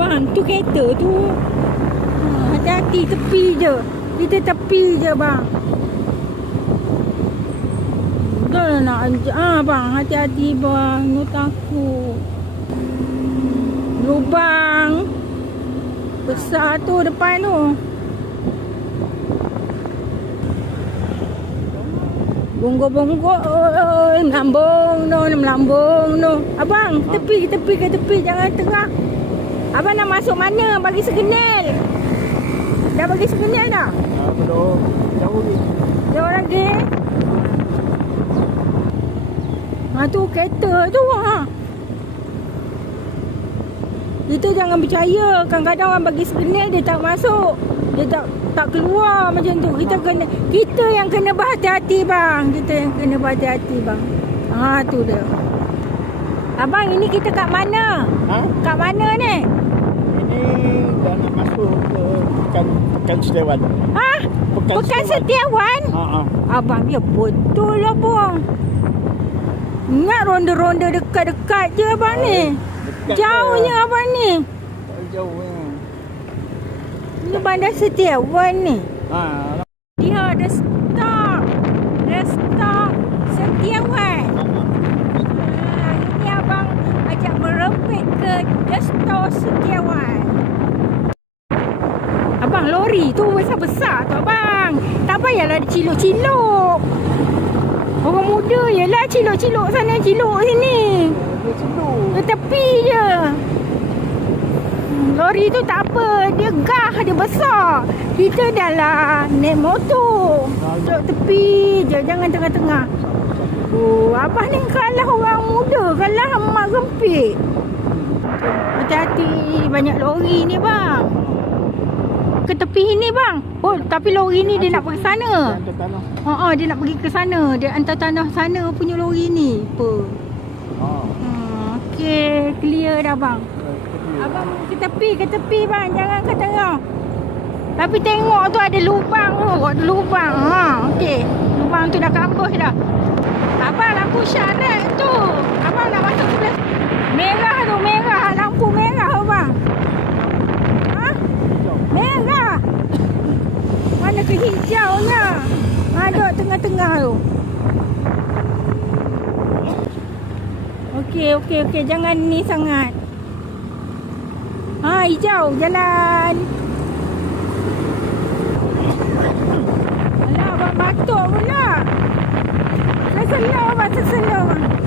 Bang, tu kereta tu. Ha, hati-hati tepi je. Kita tepi je bang. Dah lah nak. Ah bang, hati-hati bang. Nu takut. Lubang. Besar tu depan tu. Bonggok-bonggok oi, melambung tu, melambung tu. Abang, tepi, tepi ke tepi, jangan tengah. Abang nak masuk mana? Bagi segenel. Dah bagi segenel dah? Ah, belum. Jauh ni. Jauh lagi. Ha tu kereta tu ha. Kita jangan percaya. Kadang-kadang orang bagi segenel dia tak masuk. Dia tak tak keluar macam tu. Kita kena kita yang kena berhati-hati bang. Kita yang kena berhati-hati bang. Ha tu dia. Abang ini kita kat mana? Ha? Kat mana ni? Ini dah nak masuk ke pekan pekan Setiawan. Ha? Pekan Pekan Setiawan? Ha ah. Abang dia betul lah bang. Ingat ronda-ronda dekat-dekat je abang ni. Dekat Jauhnya abang ni. Tak jauh ya. Ni bandar Setiawan ni. Ha. Dia ada stop. Ada stop Setiawan. Ha, ini abang ajak merempit ke The Store Setiawan. Abang lori tu besar-besar tu abang. Tak payahlah diciluk-ciluk. Orang muda je lah ciluk-ciluk sana ciluk sini. Ke tepi je. Hmm, Lori tu tak apa. Dia gah, dia besar. Kita dah lah naik motor. Duduk tepi je. Jangan tengah-tengah. Oh, abah ni kalah orang muda. Kalah emak gempit. Hati-hati. Banyak lori ni bang. Ke tepi ni bang. Oh, tapi lori ni dia nak pergi sana. Ha ah, dia nak pergi ke sana. Dia hantar tanah sana punya lori ni. Apa? Ha. Hmm, okey, clear dah bang. Abang ke tepi, ke tepi bang. Jangan ke tengah. Tapi tengok tu ada lubang tu. Ada lubang. Ha, okey. Lubang tu dah kampus dah. Abang lampu syarat tu. Abang nak masuk sebelah. Merah tu, merah. Lampu merah abang. Ha? Merah. Ke hijaunya? Ada tengah-tengah tu. Okey, okey, okey. Jangan ni sangat. Ha, hijau. Jalan. Alah, abang batuk pula. Abang. Seselo, abang.